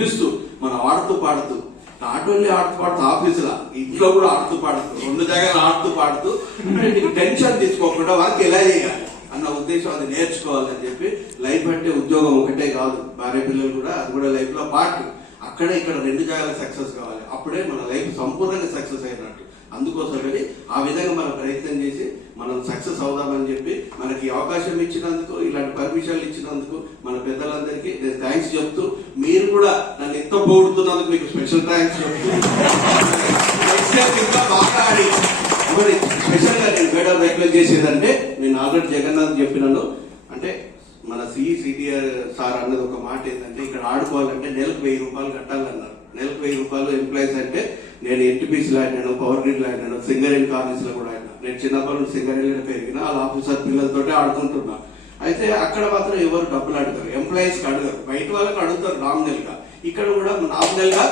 చూపిస్తూ మనం ఆడుతూ పాడుతూ, నాట్ ఓన్లీ ఆడుతూ పాడుతూ ఆఫీసులో, ఇంట్లో కూడా ఆడుతూ పాడుతూ, 2 జాగాలు ఆడుతూ పాడుతూ, నీకు టెన్షన్ తీసుకోకుండా వర్క్ ఎలా చేయాలి అన్న ఉద్దేశం, అది నేర్చుకోవాలని చెప్పి. లైఫ్ అంటే ఉద్యోగం ఒకటే కాదు, భార్య పిల్లలు కూడా, అది కూడా లైఫ్ లో పార్ట్. అక్కడ ఇక్కడ 2 జాగాలు సక్సెస్ కావాలి, అప్పుడే మన లైఫ్ సంపూర్ణంగా సక్సెస్ అయినట్టు. అందుకోసమని ఆ విధంగా మనం ప్రయత్నం చేసి మనం సక్సెస్ అవుదామని చెప్పి, మనకి అవకాశం ఇచ్చినందుకు, ఇలాంటి పర్మిషన్లు ఇచ్చినందుకు మన పెద్దలందరికీ నేను థ్యాంక్స్ చెప్తూ, మీరు కూడా నన్ను ఎంత పొగుడుతున్నందుకు మీకు స్పెషల్ థ్యాంక్స్ చెప్తూ, ఇంకా బాగా ఆడి స్పెషల్ గా నేను మేడం రిక్వెస్ట్ చేసేదంటే, నేను ఆల్రెడీ జగన్నాథ్ చెప్పినాను, అంటే మన సిటిఆర్ సార్ అన్నది ఒక మాట ఏంటంటే, ఇక్కడ ఆడుకోవాలంటే నెలకు 1000 రూపాయలు కట్టాలన్నారు. నెలకు 1000 రూపాయలు ఎంప్లాయీస్ అంటే, నేను ఎన్టీపీసీలో ఆడినాను, పవర్ గ్రిడ్ లో ఆడినాను, సింగరేణి కాలేజ్ లో కూడా ఆడినా. నేను చిన్నప్పటి నుంచి సింగరేణిలో పెరిగిన, వాళ్ళ ఆఫీసర్ పిల్లలతోటే ఆడుకుంటున్నా. అయితే అక్కడ మాత్రం ఎవరు డబ్బులు అడుగుతారు, ఎంప్లాయీస్ కి అడగరు, బయట వాళ్ళకి అడుగుతారు నామినల్ గా. ఇక్కడ కూడా నామినల్ గా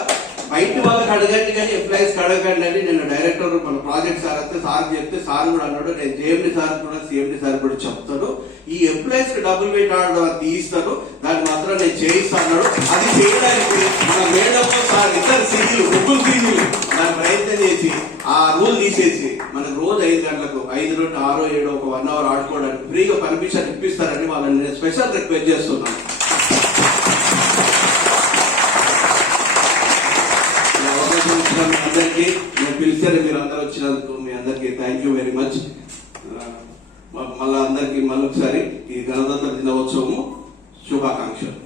బయట వాళ్ళకి అడగండి కానీ ఎంప్లాయీస్ కి అడగండి అని నేను డైరెక్టర్ మన ప్రాజెక్ట్ సార్ అయితే సార్ చెప్తే, సార్ కూడా అన్నాడు, నేను జేఎండి సార్ కూడా సిఎండి సార్ కూడా చెప్తాను, ఈ ఎంప్లాయీస్ కి డబ్బులు పెట్టి ఆడడం తీయిస్తాను, దాన్ని మాత్రం నేను చేయిస్తాను. అది చేయడానికి మన మేడంలో సార్ ఇద్దరు సీడీలు, ముగ్గురు సీడీలు దాన్ని ప్రయత్నం చేసి ఆ రూల్ తీసేసి మనకు రోజు 5 గంటలకు 5 నుండి 6, 7 ఒక 1 అవర్ ఆడుకోవడానికి ఫ్రీగా పర్మిషన్ ఇప్పిస్తారని వాళ్ళని నేను స్పెషల్ రిక్వెస్ట్ చేస్తున్నాను. అందరికీ నేను పిలిచారు, మీరు అందరూ వచ్చినందుకు మీ అందరికీ థ్యాంక్ యూ వెరీ మచ్. మళ్ళా అందరికీ మళ్ళొకసారి ఈ గణతంత్ర దినోత్సవము శుభాకాంక్షలు.